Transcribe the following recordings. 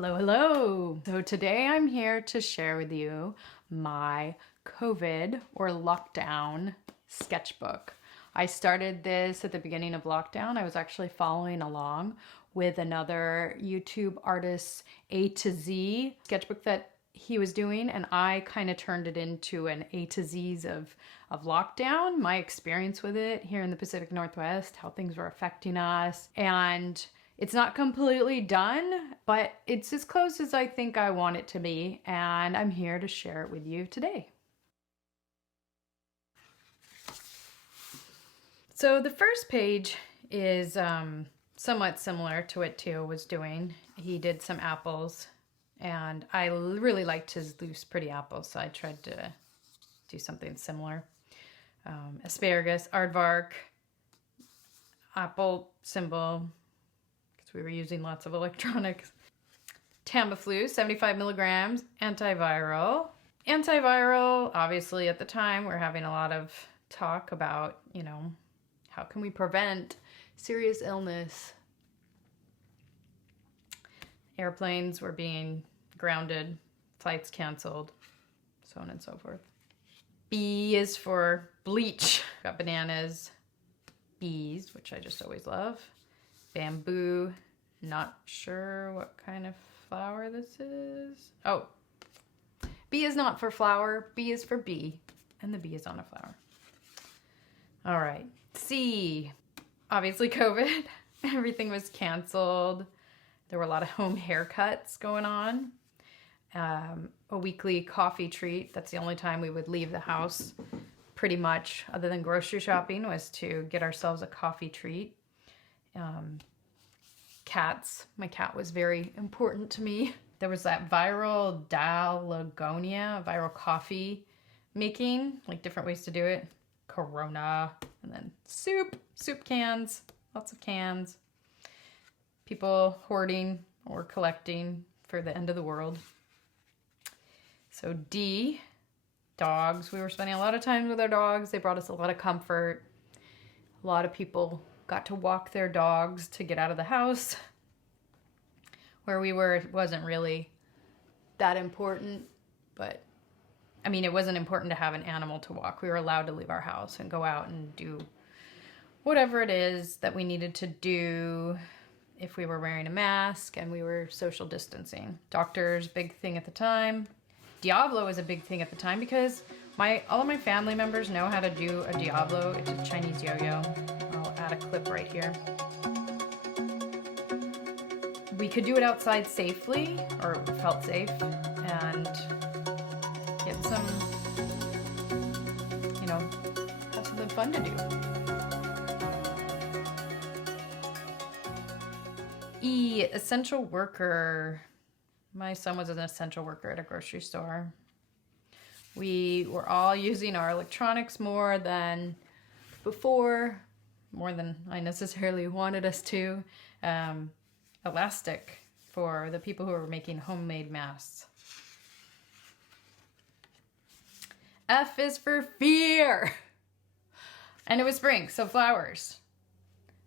Hello, hello. So today I'm here to share with you my COVID or lockdown sketchbook. I started this at the beginning of lockdown. I was actually following along with another YouTube artist's A to Z sketchbook that he was doing, and I kind of turned it into an A to Z's of lockdown, my experience with it here in the Pacific Northwest, how things were affecting us. And it's not completely done, but it's as close as I think I want it to be, and I'm here to share it with you today. So the first page is somewhat similar to what Teoh was doing. He did some apples, and I really liked his loose, pretty apples, so I tried to do something similar. Asparagus, aardvark, apple symbol, we were using lots of electronics. Tamiflu, 75 milligrams, antiviral. Antiviral, obviously at the time, we're having a lot of talk about, how can we prevent serious illness? Airplanes were being grounded, flights canceled, so on and so forth. B is for bleach. Got bananas, bees, which I just always love. Bamboo, not sure what kind of flower this is. Oh, B is not for flower, B is for bee, and the bee is on a flower. All right, C, obviously COVID. Everything was canceled. There were a lot of home haircuts going on. A weekly coffee treat, that's the only time we would leave the house pretty much, other than grocery shopping, was to get ourselves a coffee treat. Cats. My cat was very important to me. There was that viral Dalgonia, viral coffee making, like different ways to do it. Corona, and then soup cans, lots of cans. People hoarding or collecting for the end of the world. So D, dogs. We were spending a lot of time with our dogs. They brought us a lot of comfort. A lot of people got to walk their dogs to get out of the house. Where we were, it wasn't really that important, but I mean, it wasn't important to have an animal to walk. We were allowed to leave our house and go out and do whatever it is that we needed to do if we were wearing a mask and we were social distancing. Doctors, big thing at the time. Diablo was a big thing at the time because all of my family members know how to do a Diablo. It's a Chinese yo-yo. Add a clip right here. We could do it outside safely, or felt safe, and get some, have something fun to do. E, essential worker. My son was an essential worker at a grocery store. We were all using our electronics more than before. More than I necessarily wanted us to. Elastic for the people who were making homemade masks. F is for fear. And it was spring, so flowers.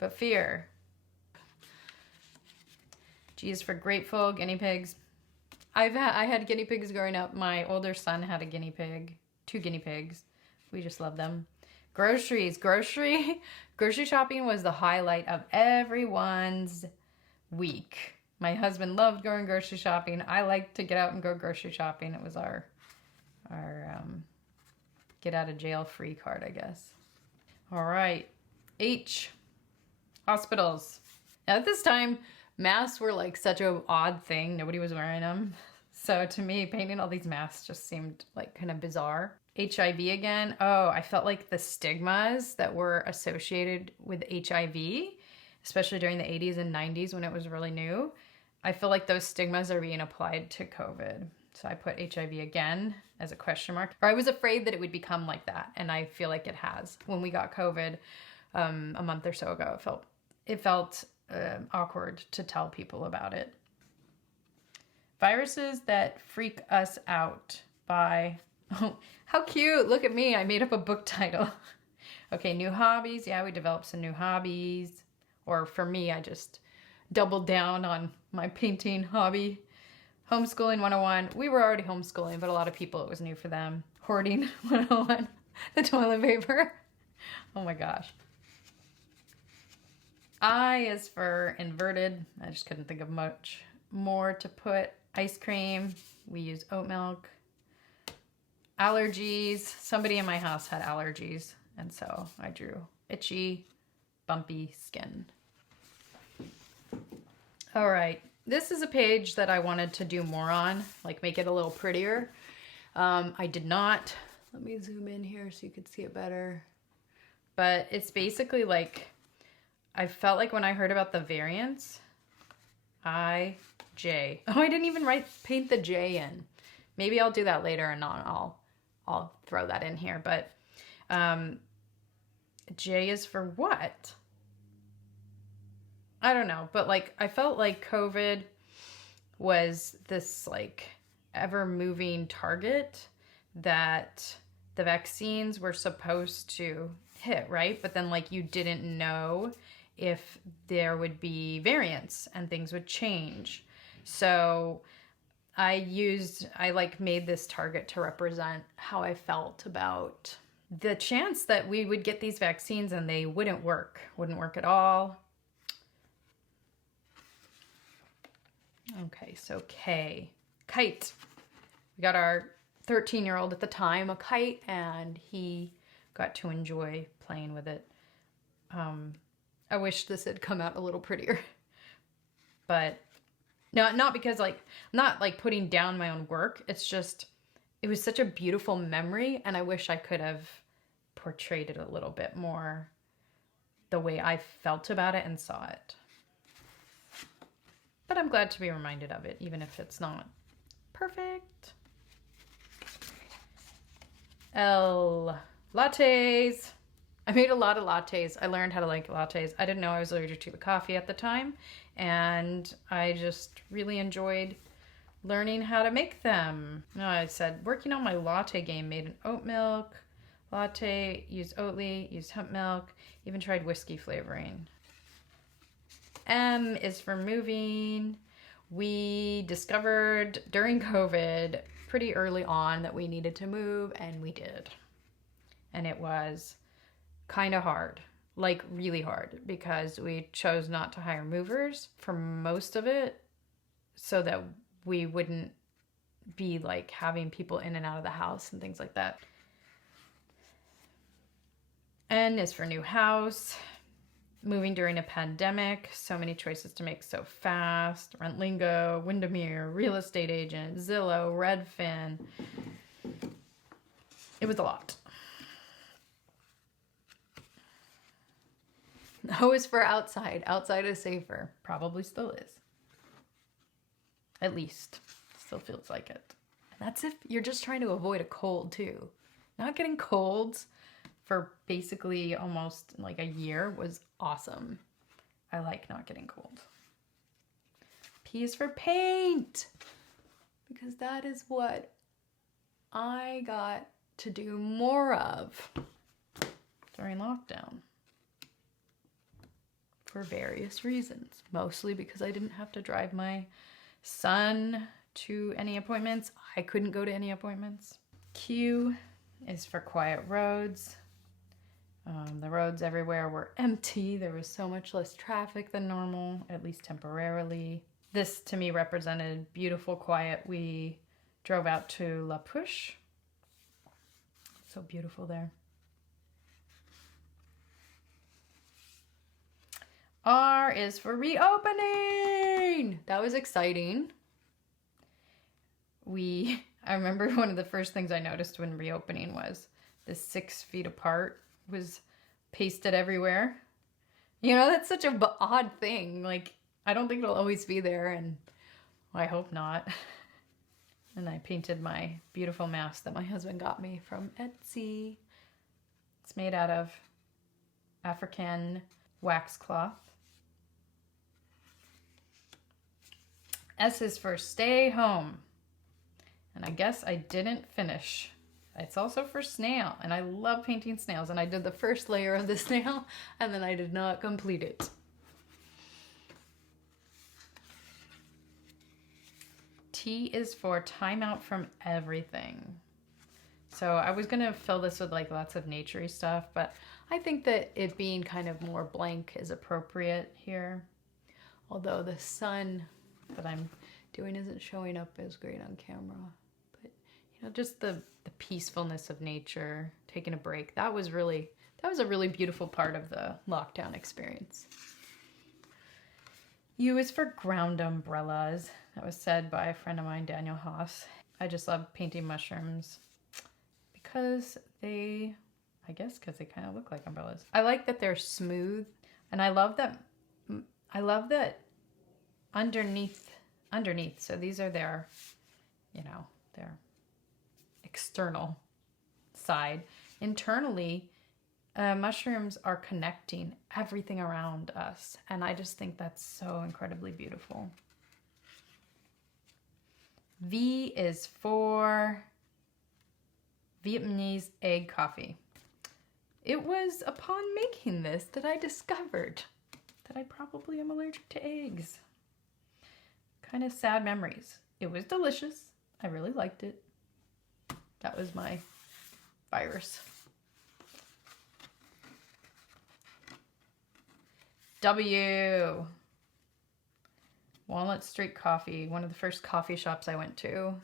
But fear. G is for grateful, guinea pigs. I had guinea pigs growing up. My older son had a guinea pig, 2 guinea pigs. We just love them. Groceries. Grocery shopping was the highlight of everyone's week. My husband loved going grocery shopping. I liked to get out and go grocery shopping. It was our get out of jail free card, I guess. All right. H, hospitals. Now at this time, masks were like such an odd thing. Nobody was wearing them. So to me, painting all these masks just seemed like kind of bizarre. HIV again. Oh, I felt like the stigmas that were associated with HIV, especially during the 80s and 90s when it was really new, I feel like those stigmas are being applied to COVID. So I put HIV again as a question mark. Or I was afraid that it would become like that, and I feel like it has. When we got COVID a month or so ago, it felt awkward to tell people about it. Viruses that freak us out by... Oh, how cute. Look at me. I made up a book title. Okay, new hobbies. Yeah, we developed some new hobbies. Or for me, I just doubled down on my painting hobby. Homeschooling 101. We were already homeschooling, but a lot of people, it was new for them. Hoarding 101. The toilet paper. Oh my gosh. I is for inverted. I just couldn't think of much more to put. Ice cream. We use oat milk. Allergies. Somebody in my house had allergies, and so I drew itchy, bumpy skin. All right. This is a page that I wanted to do more on, like make it a little prettier. I did not. Let me zoom in here so you can see it better. But it's basically like, I felt like when I heard about the variants, J. Oh, I didn't even paint the J in. Maybe I'll do that later and I'll throw that in here. But J is for what? I don't know. But like, I felt like COVID was this like ever moving target that the vaccines were supposed to hit, right? But then like you didn't know if there would be variants and things would change. So I like made this target to represent how I felt about the chance that we would get these vaccines and they wouldn't work at all. Okay, so K, kite. We got our 13-year-old at the time a kite, and he got to enjoy playing with it. I wish this had come out a little prettier, but no, not because not like putting down my own work. It's just, it was such a beautiful memory, and I wish I could have portrayed it a little bit more the way I felt about it and saw it. But I'm glad to be reminded of it, even if it's not perfect. L, lattes. I made a lot of lattes. I learned how to like lattes. I didn't know I was allergic to the coffee at the time, and I just really enjoyed learning how to make them. No, I said working on my latte game, made an oat milk latte, used Oatly, used hemp milk, even tried whiskey flavoring. M is for moving. We discovered during COVID pretty early on that we needed to move, and we did. And it was kind of hard, like really hard, because we chose not to hire movers for most of it so that we wouldn't be like having people in and out of the house and things like that. N is for new house. Moving during a pandemic, so many choices to make so fast. Rentlingo, Windermere, Real Estate Agent, Zillow, Redfin. It was a lot. O is for outside. Outside is safer. Probably still is. At least. Still feels like it. And that's if you're just trying to avoid a cold too. Not getting colds for basically almost like a year was awesome. I like not getting cold. P is for paint, because that is what I got to do more of during lockdown for various reasons. Mostly because I didn't have to drive my son to any appointments. I couldn't go to any appointments. Q is for quiet roads. The roads everywhere were empty. There was so much less traffic than normal, at least temporarily. This to me represented beautiful quiet. We drove out to La Push. So beautiful there. R is for reopening. That was exciting. I remember one of the first things I noticed when reopening was the 6 feet apart was pasted everywhere. You know, that's such an odd thing. Like, I don't think it'll always be there, and I hope not. And I painted my beautiful mask that my husband got me from Etsy. It's made out of African wax cloth. S is for stay home. And I guess I didn't finish. It's also for snail, and I love painting snails, and I did the first layer of the snail, and then I did not complete it. T is for time out from everything. So I was gonna fill this with like lots of naturey stuff, but I think that it being kind of more blank is appropriate here. Although the sun that I'm doing isn't showing up as great on camera. But you know, just the peacefulness of nature, taking a break. That was a really beautiful part of the lockdown experience. U is for ground umbrellas. That was said by a friend of mine, Daniel Haas. I just love painting mushrooms because they kind of look like umbrellas. I like that they're smooth, and I love that underneath, so these are their, you know, their external side. Internally, mushrooms are connecting everything around us, and I just think that's so incredibly beautiful. V is for Vietnamese egg coffee. It was upon making this that I discovered that I probably am allergic to eggs. Kind of sad memories. It was delicious. I really liked it. That was my virus. W. Walnut Street Coffee, one of the first coffee shops I went to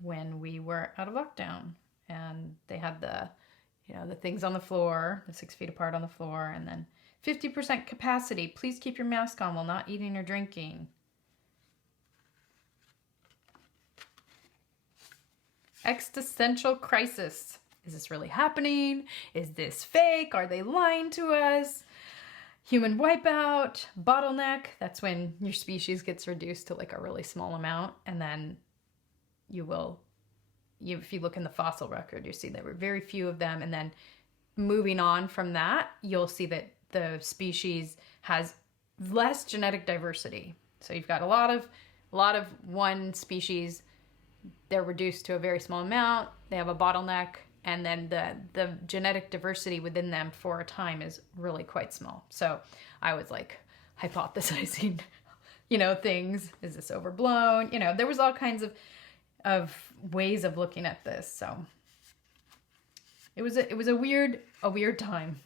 when we were out of lockdown. And they had the things on the floor, the 6 feet apart on the floor, and then 50% capacity. Please keep your mask on while not eating or drinking. Existential crisis. Is this really happening? Is this fake? Are they lying to us? Human wipeout, bottleneck. That's when your species gets reduced to like a really small amount, and then if you look in the fossil record, you see there were very few of them, and then moving on from that, you'll see that the species has less genetic diversity. So you've got a lot of one species, they're reduced to a very small amount, they have a bottleneck, and then the genetic diversity within them for a time is really quite small. So I was like hypothesizing, things. Is this overblown? There was all kinds of ways of looking at this. So it was a weird time.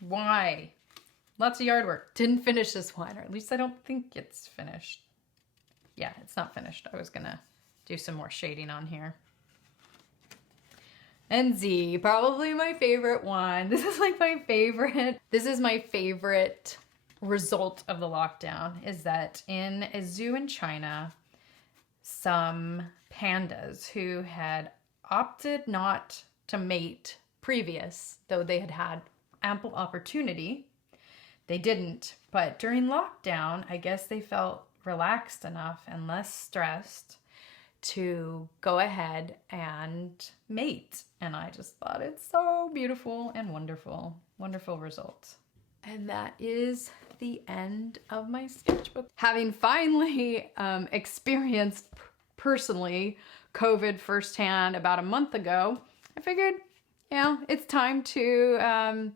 Why? Lots of yard work. Didn't finish this one, or at least I don't think it's finished. Yeah, it's not finished. I was gonna do some more shading on here. And Z, probably my favorite one. This is like my favorite. This is my favorite result of the lockdown, is that in a zoo in China, some pandas who had opted not to mate previous, though they had had ample opportunity, they didn't. But during lockdown, I guess they felt relaxed enough and less stressed to go ahead and mate. And I just thought it's so beautiful and wonderful. Wonderful results. And that is the end of my sketchbook. Having finally experienced personally COVID firsthand about a month ago, I figured, it's time to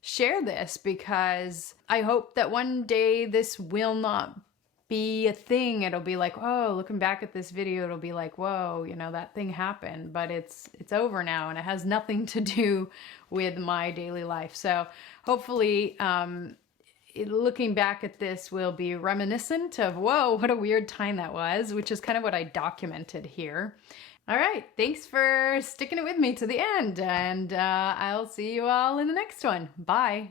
share this, because I hope that one day this will not be a thing. It'll be like, oh, looking back at this video, it'll be like, whoa, that thing happened, but it's over now, and it has nothing to do with my daily life. So hopefully, looking back at this will be reminiscent of, whoa, what a weird time that was, which is kind of what I documented here. All right, thanks for sticking it with me to the end, and I'll see you all in the next one. Bye.